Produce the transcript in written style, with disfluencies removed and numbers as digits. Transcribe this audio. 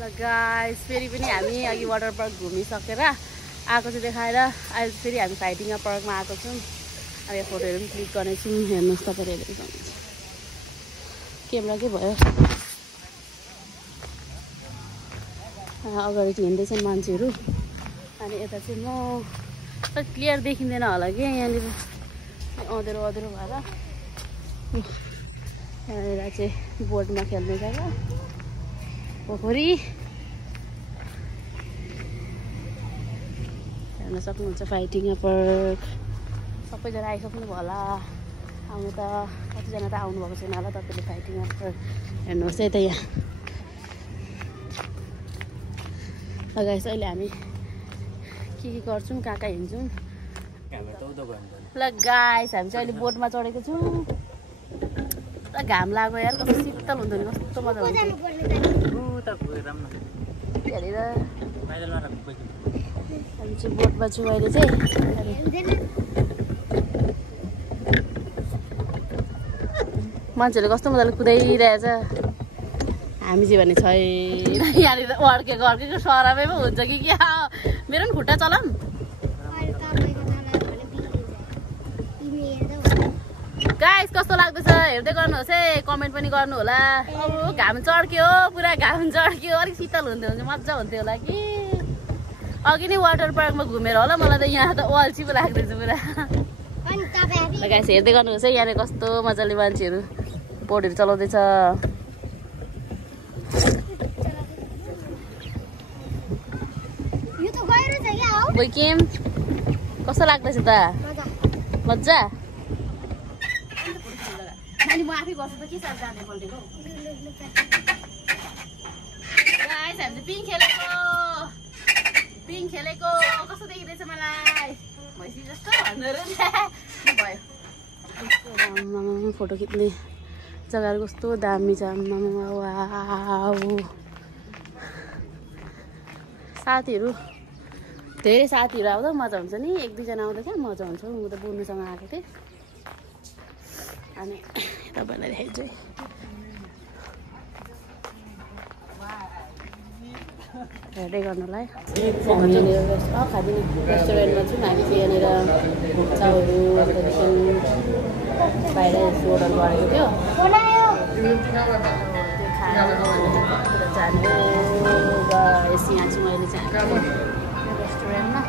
ल गाइस फेरि पनि हामी अघि वाटर पार्क घुमिसकेर आएको चाहिँ देखाएर अहिले फेरि हामी फाइटिङ पार्कमा आएको छौँ। अब यो फोटोहरू पनि क्लिक गर्नेछौँ। हेर्नुहोस् तपाईँले हेरेको क्यामेरा के भयो अगाडि चाहिँ हिँड्दैछन् मान्छेहरू अनि यता चाहिँ म क्लियर देखिँदैन होला कि यहाँनिर अँधेरो अँधेरो भएर यहाँनिर चाहिँ बोटमा खेल्ने जग्गा पोखरी हेर्न सक्नुहुन्छ फाइटिङ पार्क सबैजना आइसक्नु भयो होला आउनु त कतिजना त आउनुभएको छैन होला तपाईँले फाइटिङ पार्क हेर्नुहोस् है त यहाँ गाइस अहिले हामी के गर्छौँ कहाँ कहाँ हिँड्छौँ ल गाइस हामी चाहिँ अहिले बोटमा चढेको छौँ ल घाम लाग्यो यार कस्तो शीतल हुन्छ नि कस्तो मजा हुन्छ यहाँनिर हामी चाहिँ बोटमा छौँ अहिले चाहिँ मान्छेले कस्तो मजाले कुदाइरहेछ हामी चाहिँ भने छैन यहाँनिर अड्केको सराबै पो हुन्छ कि क्या मेरो पनि खुट्टा चलाऊँ गाइस कस्तो लाग्दैछ हेर्दै गर्नुहोस् है कमेन्ट पनि गर्नु होला अब घाम चड्क्यो पुरा घाम चड्क्यो अलिक शीतल हुन्थ्यो भने मजा हुन्थ्यो होला कि अघि नै वाटर पार्कमा घुमेर होला मलाई त यहाँ त अल्छी पो लाग्दैछ पुरा गाइस हेर्दै गर्नुहोस् है यहाँनिर कस्तो मजाले मान्छेहरू बोटहरू चलाउँदैछ बैकिम कस्तो लाग्दैछ त मजा अनि म आफै गर्छु त के साथ जाने पल्टेको गाइस हामी पिङ खेलेको कस्तो देखिँदैछ मलाई भैँसी जस्तो भन्नु भयो फोटो खिच्ने जग्गाहरू कस्तो दामी छ साथीहरू धेरै साथीहरू आउँदा मजा हुन्छ नि एक दुईजना आउँदा क्या मजा हुन्छ म त बुनुसँग आएको थिएँ अनि तपाईँलाई देखाइदिन्छु हेर्दै गर्नुलाई यहाँनिर खादिने रेस्टुरेन्टमा छौँ हामी चाहिँ यहाँनिर चाउहरू त्यहाँदेखि बाहिर यसो अर्डर गरेको थियो जानु यहाँ छौँ अहिले चाहिँ रेस्टुरेन्टमा